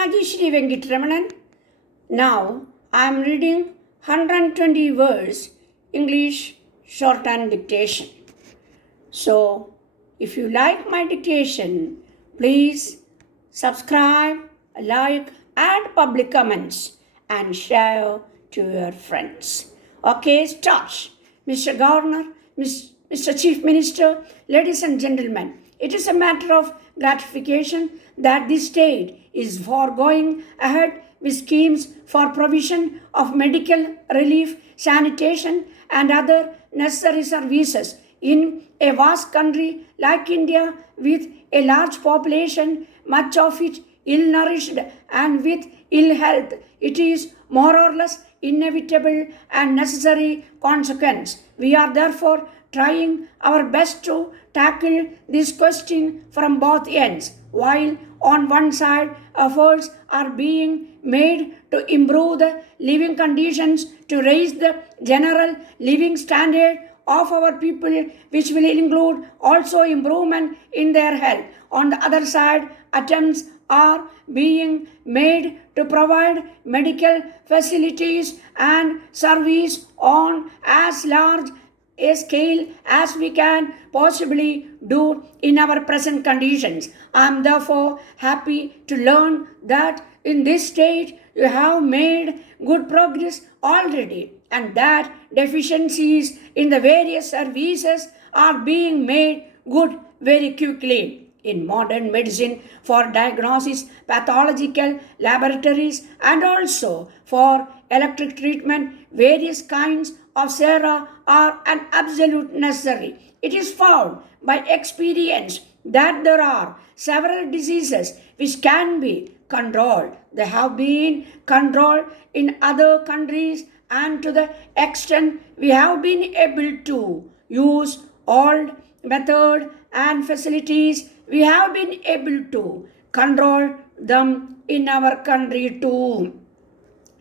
Rajeswary Venkitaramanan. Now I am reading 120 words English Shorthand Dictation. So, if you like my dictation, please subscribe, like, add public comments and share to your friends. Okay, start. Mr. Governor, Mr. Chief Minister, ladies and gentlemen, it is a matter of gratification that this state is for going ahead with schemes for provision of medical relief, sanitation, and other necessary services in a vast country like India with a large population, much of it ill-nourished and with ill health. It is more or less inevitable and necessary consequence. We are therefore trying our best to tackle this question from both ends. While on one side efforts are being made to improve the living conditions, to raise the general living standard of our people, which will include also improvement in their health. On the other side, attempts are being made to provide medical facilities and service on as large a scale as we can possibly do in our present conditions. I am therefore happy to learn that in this state you have made good progress already and that deficiencies in the various services are being made good very quickly. In modern medicine, for diagnosis, pathological laboratories, and also for electric treatment, various kinds of sera are an absolute necessary. It is found by experience that there are several diseases which can be controlled. They have been controlled in other countries, and to the extent we have been able to use old method and facilities, we have been able to control them in our country too.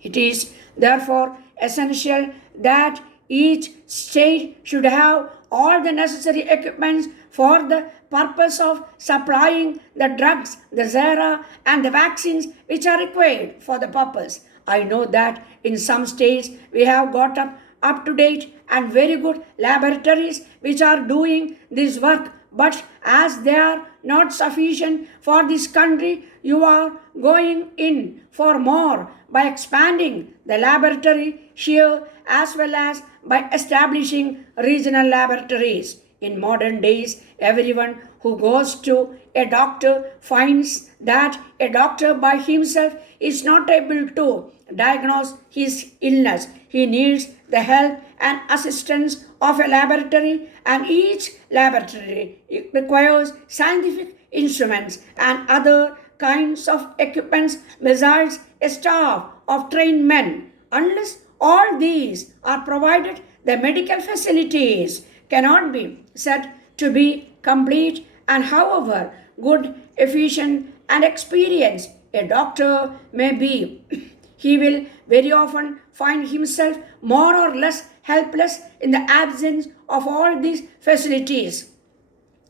It is therefore essential that each state should have all the necessary equipments for the purpose of supplying the drugs, the sera, and the vaccines which are required for the purpose. I know that in some states we have got up to date and very good laboratories which are doing this work, but as they are not sufficient for this country, you are going in for more by expanding the laboratory here as well as by establishing regional laboratories. In modern days, everyone who goes to a doctor finds that a doctor by himself is not able to diagnose his illness. He needs the help and assistance of a laboratory, and each laboratory requires scientific instruments and other kinds of equipments besides a staff of trained men. Unless all these are provided, the medical facilities cannot be said to be complete, and however good, efficient, and experienced a doctor may be, he will very often find himself more or less helpless in the absence of all these facilities.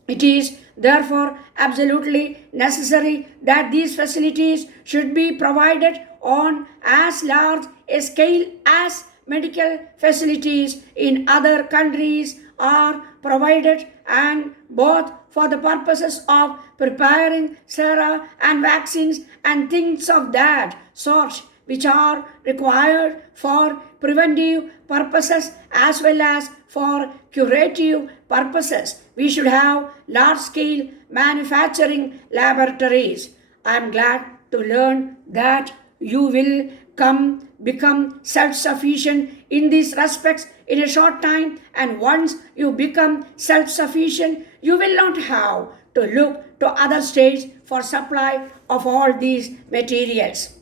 It is therefore absolutely necessary that these facilities should be provided on as large a scale as medical facilities in other countries are provided, and both for the purposes of preparing sera and vaccines and things of that sort which are required for preventive purposes as well as for curative purposes. We should have large-scale manufacturing laboratories. I am glad to learn that you will become self-sufficient in these respects in a short time, and once you become self-sufficient, you will not have to look to other states for supply of all these materials.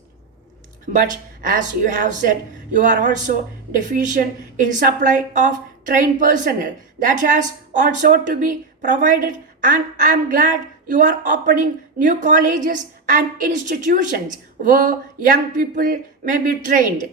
But as you have said, you are also deficient in supply of trained personnel. That has also to be provided, and I am glad you are opening new colleges and institutions where young people may be trained.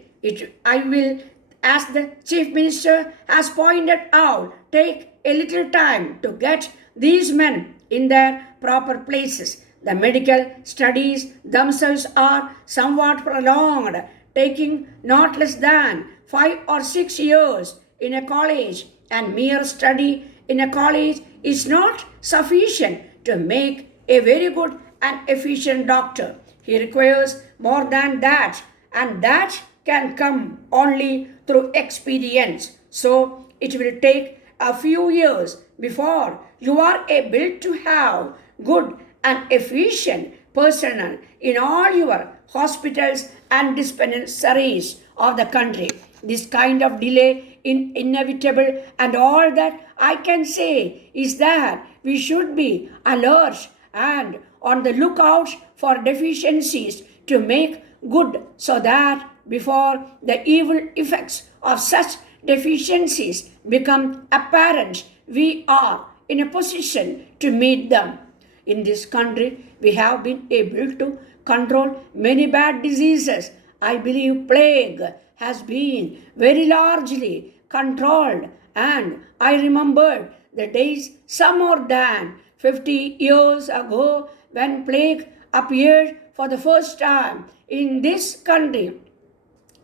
I will, as the Chief Minister has pointed out, take a little time to get these men in their proper places. The medical studies themselves are somewhat prolonged, taking not less than 5 or 6 years in a college, and mere study in a college is not sufficient to make a very good and efficient doctor. He requires more than that, and that can come only through experience. So it will take a few years before you are able to have good and efficient personnel in all your hospitals and dispensaries of the country. This kind of delay is inevitable, and all that I can say is that we should be alert and on the lookout for deficiencies to make good, so that before the evil effects of such deficiencies become apparent, we are in a position to meet them. In this country, we have been able to control many bad diseases. I believe plague has been very largely controlled, and I remembered the days some more than 50 years ago when plague appeared for the first time in this country,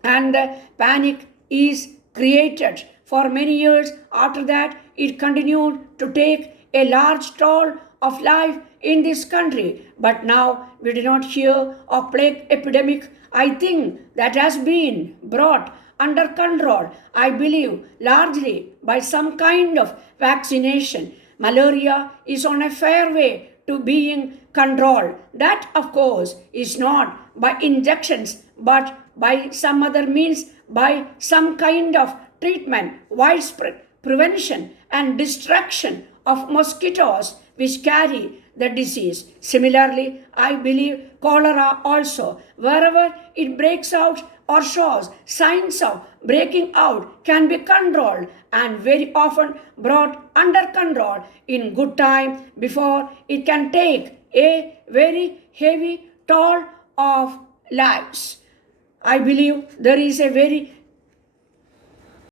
and panic is created. For many years after that, it continued to take a large toll of life in this country. But now we do not hear of plague epidemic. I think that has been brought under control, I believe, largely by some kind of vaccination. Malaria is on a fair way to being controlled. That, of course, is not by injections, but by some other means, by some kind of treatment, widespread prevention and destruction of mosquitoes which carry the disease. Similarly, I believe cholera also, wherever it breaks out or shows signs of breaking out, can be controlled and very often brought under control in good time before it can take a very heavy toll of lives. I believe there is a very